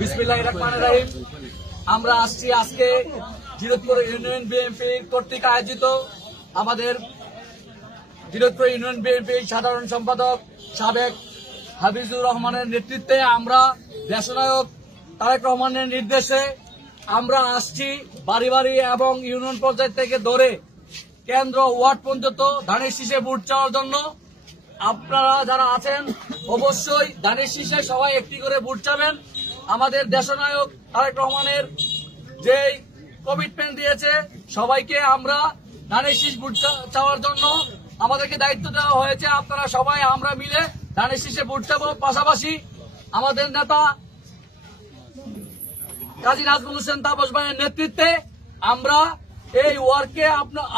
বিসমিল্লাহির রহমানির রহিম। আমরা আসছি আজকে জিরতপুর ইউনিয়ন বিএনপি কর্তৃক আয়োজিত আমাদের জিরতপুর ইউনিয়ন বিএনপির সাধারণ সম্পাদক সাবেক হাফিজুর রহমানের নেতৃত্বে আমরা দেশনায়ক তারেক রহমানের নির্দেশে আমরা আসছি বাড়ি বাড়ি এবং ইউনিয়ন পর্যায় থেকে ধরে কেন্দ্র ওয়ার্ড পর্যন্ত ধানের শীষে ভোট চাওয়ার জন্য। আপনারা যারা আছেন অবশ্যই ধানের শীষে সবাই একটি করে ভোট চাবেন। আমাদের দেশনায়ক তারেক রহমানের যে কমিটমেন্ট দিয়েছে সবাইকে আমরা ধানের শীষ ভোট চাওয়ার জন্য আমাদেরকে দায়িত্ব দেওয়া হয়েছে। আপনারা সবাই আমরা মিলে ধানের শীষে ভোট চাবো। পাশাপাশি আমাদের নেতা কাজী নাজমুল হোসেন তাপস ভাইয়ের নেতৃত্বে আমরা এই ওয়ার্কে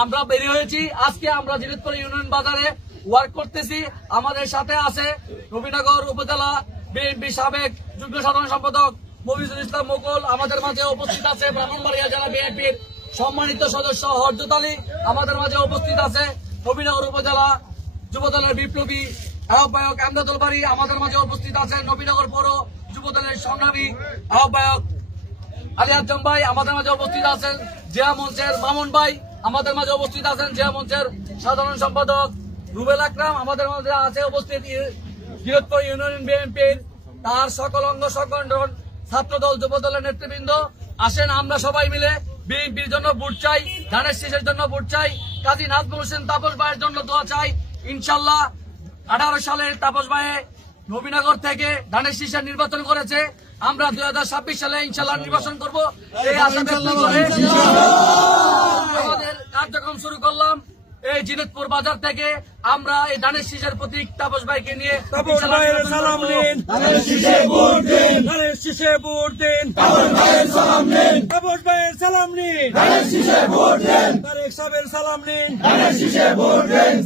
আমরা বেরিয়ে হয়েছি। আজকে আমরা জিরতপুর ইউনিয়ন বাজারে ওয়ার্ক করতেছি। আমাদের সাথে আছে নবীনগর উপজেলা বিএনপি সাবেক যুগ্ম সাধারণ সম্পাদক মফিজুল ইসলাম মুকুল। আমাদের মাঝে উপস্থিত আছে ব্রাহ্মণবাড়িয়া জেলা বিএনপির সম্মানিত সদস্য হরজত আলী। আমাদের মাঝে উপস্থিত আছে নবীনগর উপজেলা যুবদলের বিপ্লবী আহ্বায়ক আমদাদুল বাড়ি। আমাদের মাঝে উপস্থিত আছে নবীনগর পৌর যুবদলের সংগ্রামী আহ্বায়ক আলী আজম ভাই। আমাদের মাঝে উপস্থিত আছেন জিয়া মঞ্চের মামুন ভাই। আমাদের মাঝে উপস্থিত আছেন জিয়া মঞ্চের সাধারণ সম্পাদক রুবেল আকরাম। আমাদের মাঝে আছে উপস্থিত জিরতপুর ইউনিয়ন বিএনপির তার সকল অঙ্গ সংগঠন ছাত্রদল যুবদলের নেতৃবৃন্দ। আসেন আমরা সবাই মিলে বিএনপির জন্য ভোট চাই, ধানের শীষের জন্য ভোট চাই, কাজী নাজমুল হোসেন তাপস ভাইয়ের জন্য দোয়া চাই। ইনশাল্লাহ 18 সালের তাপস ভাইয়ে নবীনগর থেকে ধানের শীষের নির্বাচন করেছে। আমরা 2026 সালে ইনশাল্লাহ নির্বাচন করব এই আশা ব্যক্ত করে আমাদের কার্যক্রম শুরু করলাম। এই জিরতপুর বাজার থেকে আমরা এই ধানের শীষের প্রতীক তাপস ভাইকে নিয়ে তাপস ভাইয়ের সালাম নিন, ধানের শীষে ভোট দিন, ধানের শীষে ভোট দিন, তাপস ভাইয়ের সালাম নিন, তাপস ভাইয়ের সালাম নিন, ধানের শীষে ভোট দিন, তারেক সাহেবের সালাম নিন, ধানের শীষে ভোট দিন।